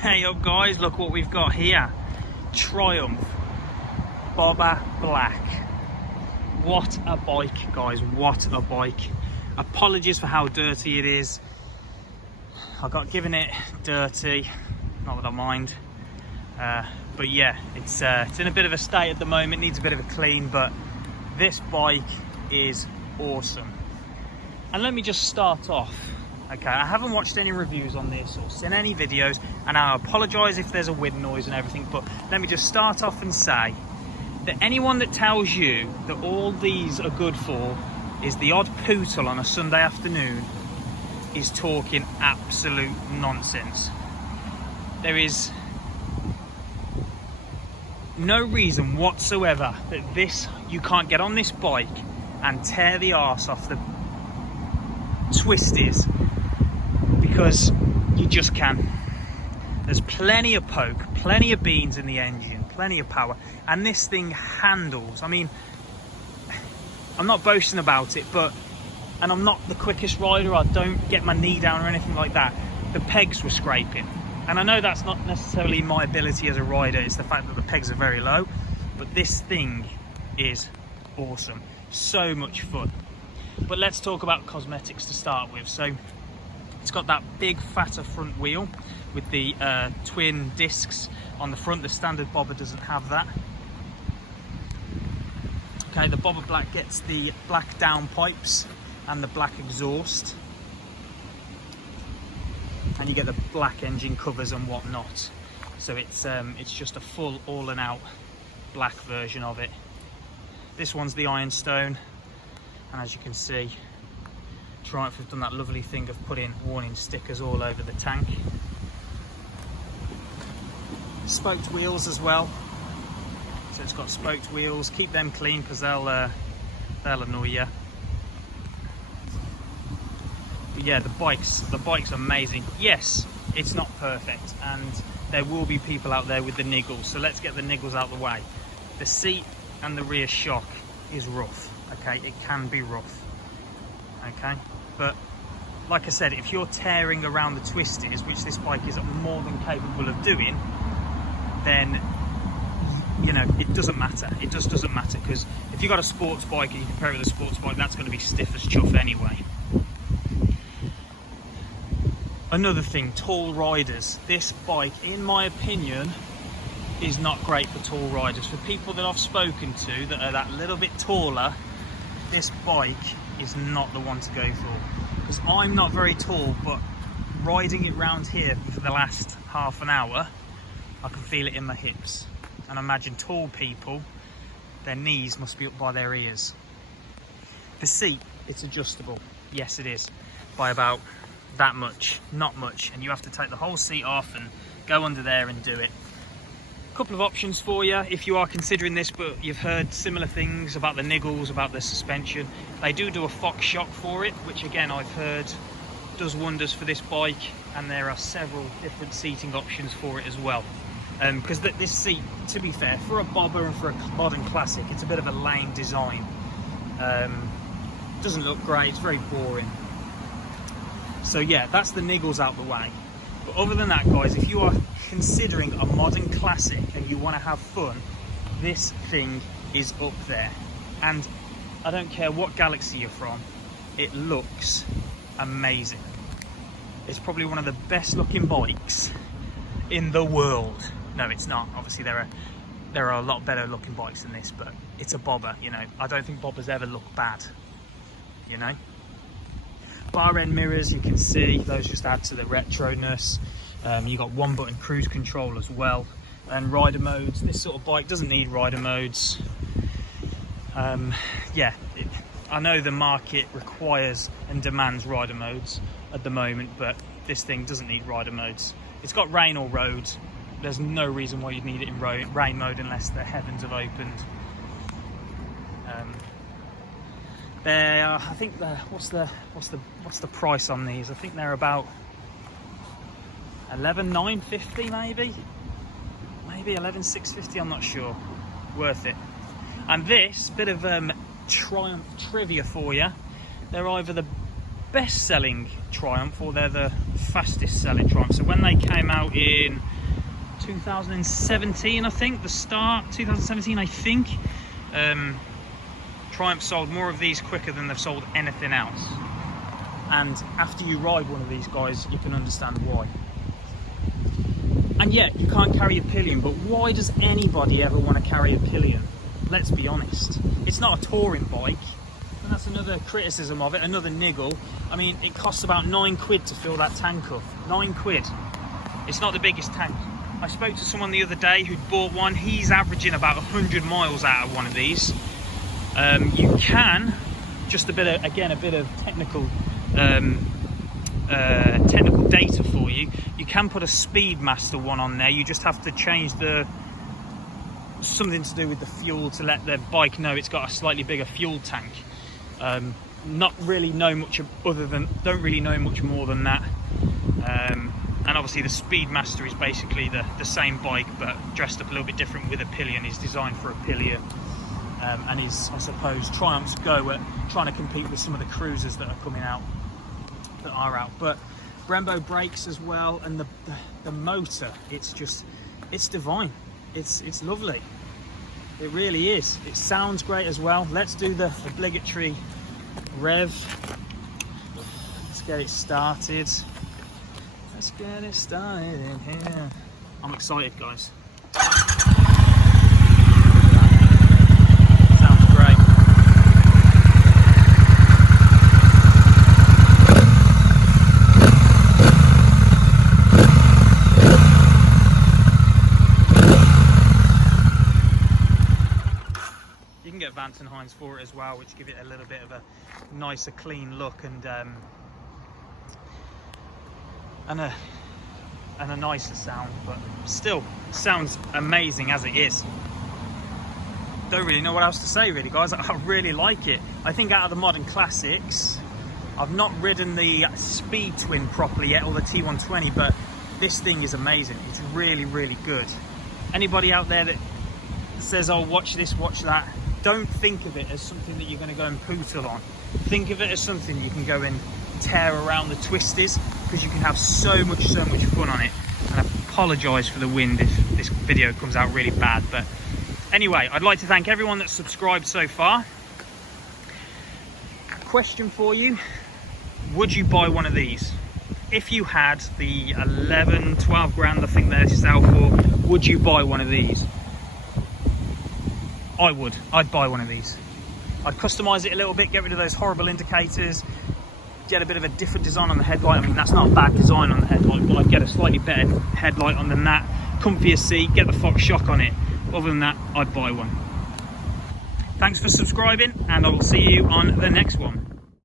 Hey up guys, look what we've got here. Triumph Bobber Black. What a bike guys, what a bike. Apologies for how dirty it is. I got given it dirty, not that I mind. But yeah, it's in a bit of a state at the moment, needs a bit of a clean, but this bike is awesome. And let me just start off. Okay, I haven't watched any reviews on this or seen any videos, and I apologise if there's a wind noise and everything, but let me just start off and say that anyone that tells you that all these are good for is the odd poodle on a Sunday afternoon is talking absolute nonsense. There is no reason whatsoever that you can't get on this bike and tear the arse off the twisties, because you just can. There's plenty of poke, plenty of beans in the engine, plenty of power, and this thing handles. I mean, I'm not boasting about it, and I'm not the quickest rider, I don't get my knee down or anything like that. The pegs were scraping, and I know that's not necessarily my ability as a rider, it's the fact that the pegs are very low, but this thing is awesome, so much fun. But let's talk about cosmetics to start with. So it's got that big fatter front wheel with the twin discs on the front. The standard Bobber doesn't have that. Okay, the Bobber Black gets the black downpipes and the black exhaust, and you get the black engine covers and whatnot. So it's just a full all and out black version of it. This one's the ironstone, and as you can see, Triumph have done that lovely thing of putting warning stickers all over the tank. Spoked wheels as well, so it's got spoked wheels. Keep them clean because they'll annoy you. But yeah, the bike's amazing. Yes, it's not perfect, and there will be people out there with the niggles, so let's get the niggles out of the way. The seat and the rear shock is rough. Okay, it can be rough. Okay, but like I said, if you're tearing around the twisties, which this bike is more than capable of doing, then you know it doesn't matter. It just doesn't matter, because if you've got a sports bike and you compare it with a sports bike, that's going to be stiff as chuff anyway. Another thing, tall riders. This bike, in my opinion, is not great for tall riders. For people that I've spoken to that are that little bit taller, this bike is not the one to go for, because I'm not very tall, but riding it round here for the last half an hour, I can feel it in my hips. And I imagine tall people, their knees must be up by their ears. The seat, it's adjustable. Yes, it is, by about that much, not much, and you have to take the whole seat off and go under there and do it. Couple of options for you if you are considering this, but you've heard similar things about the niggles, about the suspension. They do a Fox shock for it, which again I've heard does wonders for this bike, and there are several different seating options for it as well. Because this seat, to be fair, for a Bobber and for a modern classic, it's a bit of a lame design. Doesn't look great, it's very boring. So yeah, that's the niggles out the way. But other than that guys, if you are considering a modern classic and you want to have fun, this thing is up there. And I don't care what galaxy you're from, it looks amazing. It's probably one of the best looking bikes in the world. No, it's not. Obviously there are a lot better looking bikes than this, but it's a Bobber, you know. I don't think Bobbers ever look bad, you know. Bar end mirrors, you can see those just add to the retroness. You got one button cruise control as well, and rider modes. This sort of bike doesn't need rider modes. Yeah, I know the market requires and demands rider modes at the moment, but this thing doesn't need rider modes. It's got rain or road. There's no reason why you'd need it in rain mode unless the heavens have opened. They are, I think what's the price on these? I think they're about 11,950 maybe 11,650. I'm not sure. Worth it. And this bit of Triumph trivia for you. They're either the best-selling Triumph, or they're the fastest selling Triumph. So when they came out in 2017, I think, the start 2017, I think, Triumph sold more of these quicker than they've sold anything else. And after you ride one of these guys, you can understand why. And yeah, you can't carry a pillion, but why does anybody ever want to carry a pillion? Let's be honest. It's not a touring bike, and that's another criticism of it, another niggle. I mean, it costs about £9 to fill that tank up. £9. It's not the biggest tank. I spoke to someone the other day who'd bought one. He's averaging about 100 miles out of one of these. You can, just a bit of technical technical data for you. You can put a Speedmaster one on there. You just have to change something to do with the fuel to let the bike know it's got a slightly bigger fuel tank. Not really know much don't really know much more than that. And obviously the Speedmaster is basically the same bike, but dressed up a little bit different with a pillion. It's designed for a pillion, and is, I suppose, Triumph's go at trying to compete with some of the cruisers that are coming out, that are out. But Brembo brakes as well, and the motor, it's divine. It's lovely. It really is. It sounds great as well. Let's do the obligatory rev. Let's get it started. Let's get it started in here. I'm excited, guys. Sounds great. You can get Vance and Hines for it as well, which give it a little bit of a nicer, clean look, and a nicer sound, but still sounds amazing as it is. Don't really know what else to say, really, guys. I really like it. I think out of the modern classics, I've not ridden the Speed Twin properly yet, or the T120, but this thing is amazing. It's really, really good. Anybody out there that says, oh, watch this, watch that, don't think of it as something that you're going to go and poodle on. Think of it as something you can go and tear around the twisties, because you can have so much fun on it. And I apologise for the wind if this video comes out really bad, but anyway, I'd like to thank everyone that's subscribed so far. Question for you: would you buy one of these? If you had the 11-12 grand I think they sell for, would you buy one of these? I would. I'd buy one of these. I'd customise it a little bit, get rid of those horrible indicators, get a bit of a different design on the headlight. I mean, that's not a bad design on the headlight, but I'd get a slightly better headlight on than that, comfier seat, get the Fox shock on it. Other than that, I'd buy one. Thanks for subscribing, and I will see you on the next one.